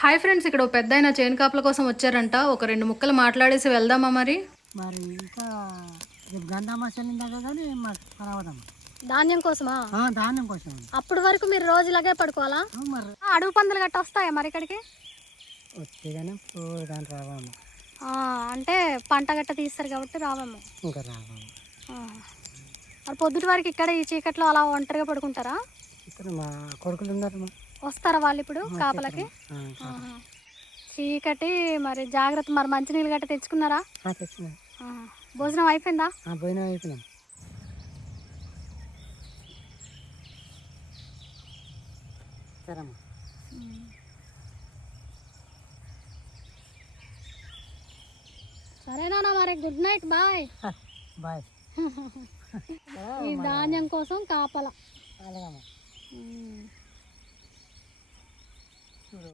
Hi friends ఇక్కడ ఒక పెద్ద ఆయన చేను కాపుల కోసం వచ్చారంట. ఒక రెండు ముక్కలు మాట్లాడేసి వెళ్దామా మరి? మరి ఇంకా రేపు కానీ ధాన్యం కోసమా? ధాన్యం కోసం అప్పటి వరకు మీరు రోజు ఇలాగే పడుకోవాలా? ఆ, మరి. ఆ, అడుగు పందులు గట్ట వస్తాయా మరి ఇక్కడికి? వచ్చేగానే దాని అంటే పంట గట్ట తీస్తారు కాబట్టి రావేమో. ఇంకా రావమ్మ ఆ. మరి పొద్దుటి వరకు ఇక్కడ ఈ చీకట్లో అలా ఒంటరిగా పడుకుంటారా? ఇక్కడ మా కొడుకులు ఉన్నారు వస్తారా వాళ్ళు ఇప్పుడు కాపలకి. చీకటి మరి జాగ్రత్త మరి మంచినీళ్ళు గట్ట తెచ్చుకున్నారా. భోజనం అయిపోయిందా? అయిపోయినాం. సరేమ్మా. సరేనా మరి గుడ్ నైట్ బాయ్. బాయ్. ఈ ధాన్యం కోసం కాపల. అలాగమ్మా.